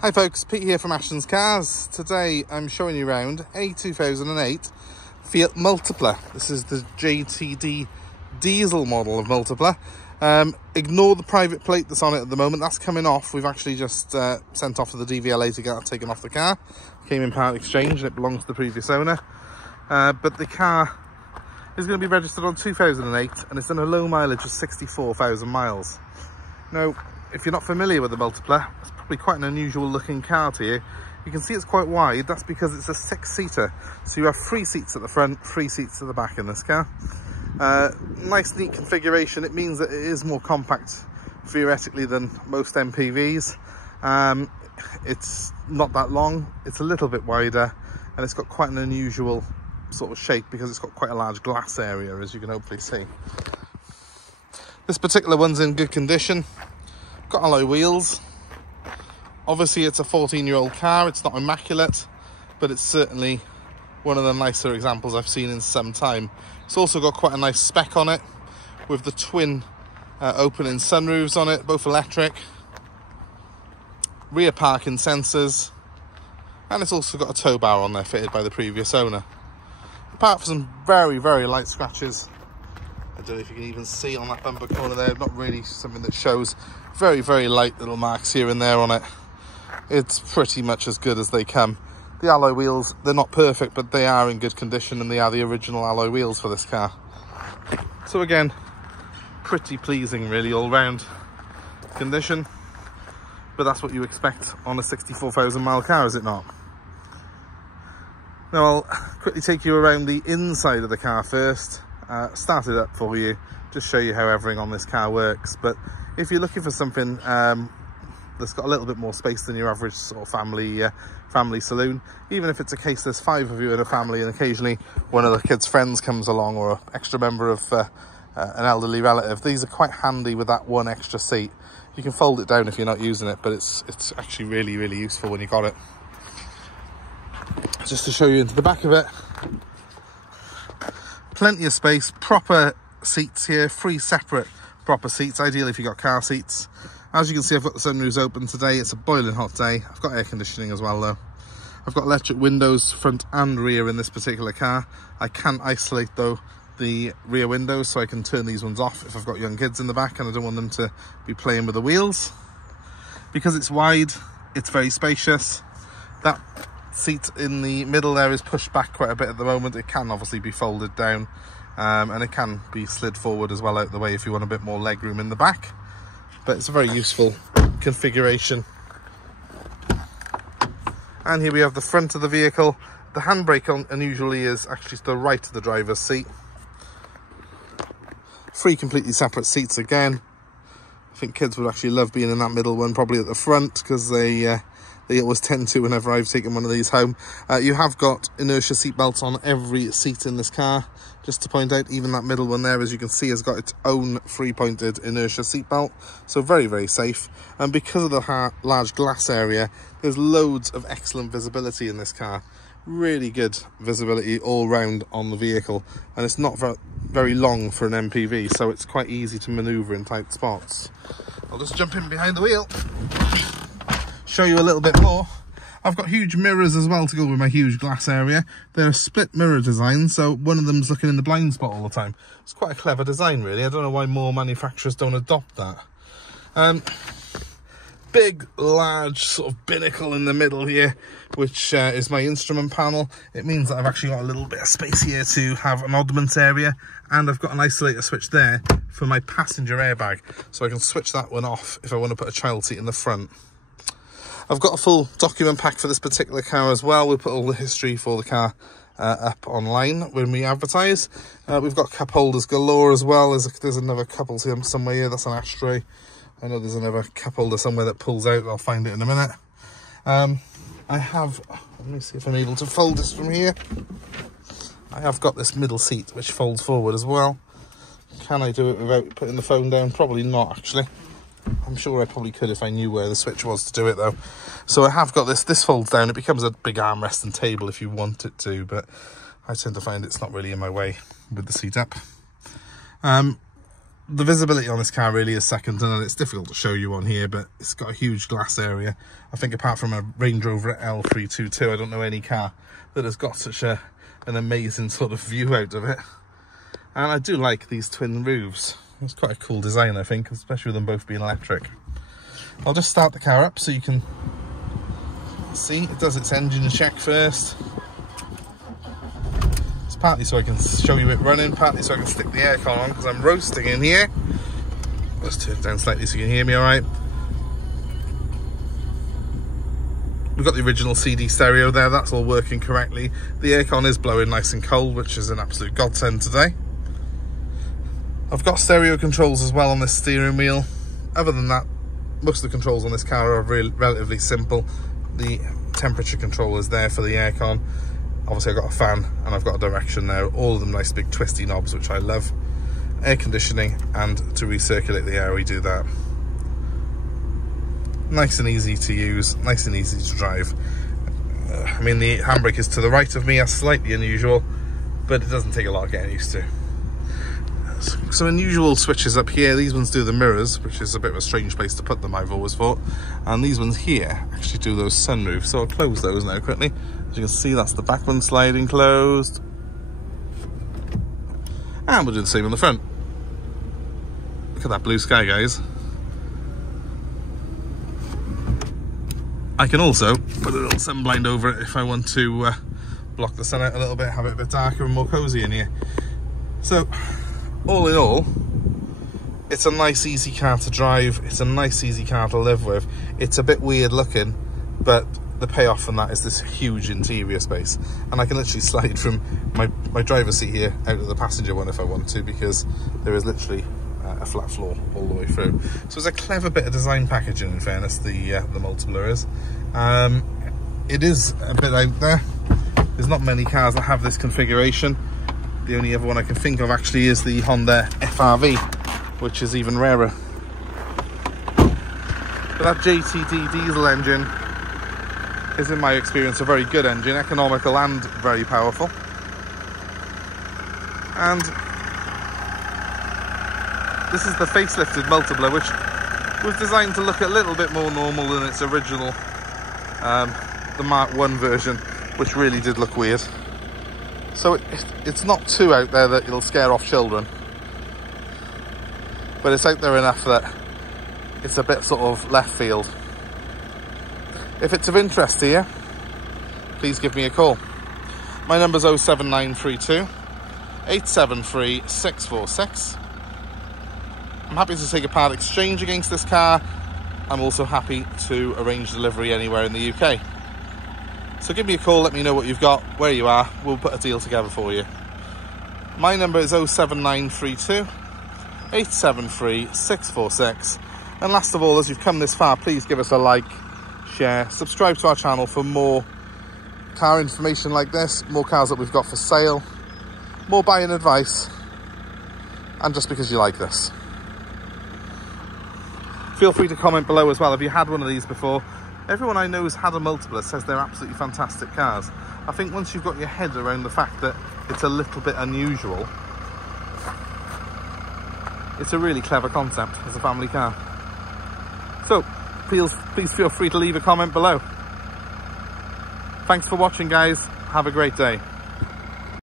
Hi folks, Pete here from Ashton's Cars. Today I'm showing you around a 2008 Fiat Multipla. This is the JTD diesel model of Multipla. Ignore the private plate that's on it at the moment, that's coming off. We've actually just sent off to the DVLA to get that taken off the car. Came in part exchange and it belongs to the previous owner. But the car is going to be registered on 2008 and it's done a low mileage of 64,000 miles. Now, if you're not familiar with the Multipla, it's probably quite an unusual looking car to you. You can see it's quite wide. That's because it's a 6-seater. So you have 3 seats at the front, 3 seats at the back in this car. Nice neat configuration. It means that it is more compact theoretically than most MPVs. It's not that long. It's a little bit wider and it's got quite an unusual sort of shape because it's got quite a large glass area, as you can hopefully see. This particular one's in good condition. Got alloy wheels. Obviously it's a 14-year-old car, it's not immaculate, but it's certainly one of the nicer examples I've seen in some time. It's also got quite a nice spec on it, with the twin opening sunroofs on it, both electric, rear parking sensors, and it's also got a tow bar on there fitted by the previous owner. Apart from some very, very light scratches, I don't know if you can even see on that bumper corner there, not really something that shows. Very, very light little marks here and there on it. It's pretty much as good as they come. The alloy wheels, they're not perfect, but they are in good condition and they are the original alloy wheels for this car. So again, pretty pleasing really all round condition. But that's what you expect on a 64,000 mile car, is it not? Now I'll quickly take you around the inside of the car first. Start it up for you, just show you how everything on this car works. But if you're looking for something that's got a little bit more space than your average sort of family saloon, even if it's a case there's 5 of you in a family and occasionally one of the kids' friends comes along or an extra member of an elderly relative, these are quite handy with that one extra seat. You can fold it down if you're not using it, but it's actually really, really useful when you got it. Just to show you into the back of it, plenty of space, proper seats here, 3 separate proper seats, ideal if you've got car seats. As you can see, I've got the sunroofs open today. It's a boiling hot day. I've got air conditioning as well though. I've got electric windows front and rear in this particular car. I can isolate though the rear windows, so I can turn these ones off if I've got young kids in the back and I don't want them to be playing with the wheels. Because it's wide, it's very spacious. That seat in the middle there is pushed back quite a bit at the moment. It can obviously be folded down and it can be slid forward as well out the way if you want a bit more leg room in the back. But it's a very useful configuration. And here we have the front of the vehicle. The handbrake unusually is actually to the right of the driver's seat. 3 completely separate seats again. I think kids would actually love being in that middle one, probably at the front, because they always tend to whenever I've taken one of these home. You have got inertia seat belts on every seat in this car. Just to point out, even that middle one there, as you can see, has got its own 3-pointed inertia seat belt. So very, very safe. And because of the large glass area, there's loads of excellent visibility in this car. Really good visibility all round on the vehicle. And it's not very long for an MPV, so it's quite easy to manoeuvre in tight spots. I'll just jump in behind the wheel, show you a little bit more. I've got huge mirrors as well to go with my huge glass area. They're a split mirror design, so one of them's looking in the blind spot all the time. It's quite a clever design really. I don't know why more manufacturers don't adopt that. Big, large sort of binnacle in the middle here, which is my instrument panel. It means that I've actually got a little bit of space here to have an oddments area, and I've got an isolator switch there for my passenger airbag, so I can switch that one off if I want to put a child seat in the front. I've got a full document pack for this particular car as well. We'll put all the history for the car up online when we advertise. We've got cup holders galore as well. There's another cup holder somewhere here. That's an ashtray. I know there's another cup holder somewhere that pulls out. I'll find it in a minute. I have, let me see if I'm able to fold this from here. I have got this middle seat which folds forward as well. Can I do it without putting the phone down? Probably not actually. I'm sure I probably could if I knew where the switch was to do it though. So I have got this folds down. It becomes a big armrest and table if you want it to, but I tend to find it's not really in my way with the seat up. The visibility on this car really is second to none. It's difficult to show you on here, but it's got a huge glass area. I think apart from a Range Rover L322, I don't know any car that has got such an amazing sort of view out of it. And I do like these twin roofs. It's quite a cool design, I think, especially with them both being electric. I'll just start the car up so you can see. It does its engine check first. Partly so I can show you it running, partly so I can stick the aircon on because I'm roasting in here. Let's turn it down slightly so you can hear me all right. We've got the original CD stereo there, that's all working correctly. The aircon is blowing nice and cold, which is an absolute godsend today. I've got stereo controls as well on this steering wheel. Other than that, most of the controls on this car are relatively simple. The temperature control is there for the aircon. Obviously I've got a fan and I've got a direction there, all of them nice big twisty knobs, which I love. Air conditioning, and to recirculate the air we do that. Nice and easy to use, nice and easy to drive. I mean, the handbrake is to the right of me, that's slightly unusual, but it doesn't take a lot of getting used to. Some unusual switches up here. These ones do the mirrors, which is a bit of a strange place to put them, I've always thought. And these ones here actually do those sunroofs, so I'll close those now quickly. As you can see, that's the back one sliding closed. And we'll do the same on the front. Look at that blue sky, guys. I can also put a little sun blind over it if I want to block the sun out a little bit, have it a bit darker and more cozy in here. So, all in all, it's a nice easy car to drive, it's a nice easy car to live with. It's a bit weird looking, but the payoff from that is this huge interior space, and I can literally slide from my driver's seat here out of the passenger one if I want to, because there is literally a flat floor all the way through. So it's a clever bit of design packaging, in fairness, the Multipla is. It is a bit out there. There's not many cars that have this configuration. The only other one I can think of actually is the Honda FRV, which is even rarer. But that JTD diesel engine is, in my experience, a very good engine, economical and very powerful. And this is the facelifted Multipla, which was designed to look a little bit more normal than its original, the Mark 1 version, which really did look weird. So it's not too out there that it'll scare off children, but it's out there enough that it's a bit sort of left field. If it's of interest to you, please give me a call. My number's 07932 873 646. I'm happy to take a part exchange against this car. I'm also happy to arrange delivery anywhere in the UK. So give me a call, let me know what you've got, where you are, we'll put a deal together for you. My number is 07932 873 646. And last of all, as you've come this far, please give us a like, share, subscribe to our channel for more car information like this, more cars that we've got for sale, more buying advice, and just because you like this. Feel free to comment below as well if you had one of these before. Everyone I know who's had a Multipla says they're absolutely fantastic cars. I think once you've got your head around the fact that it's a little bit unusual, it's a really clever concept as a family car. So, please feel free to leave a comment below. Thanks for watching, guys. Have a great day.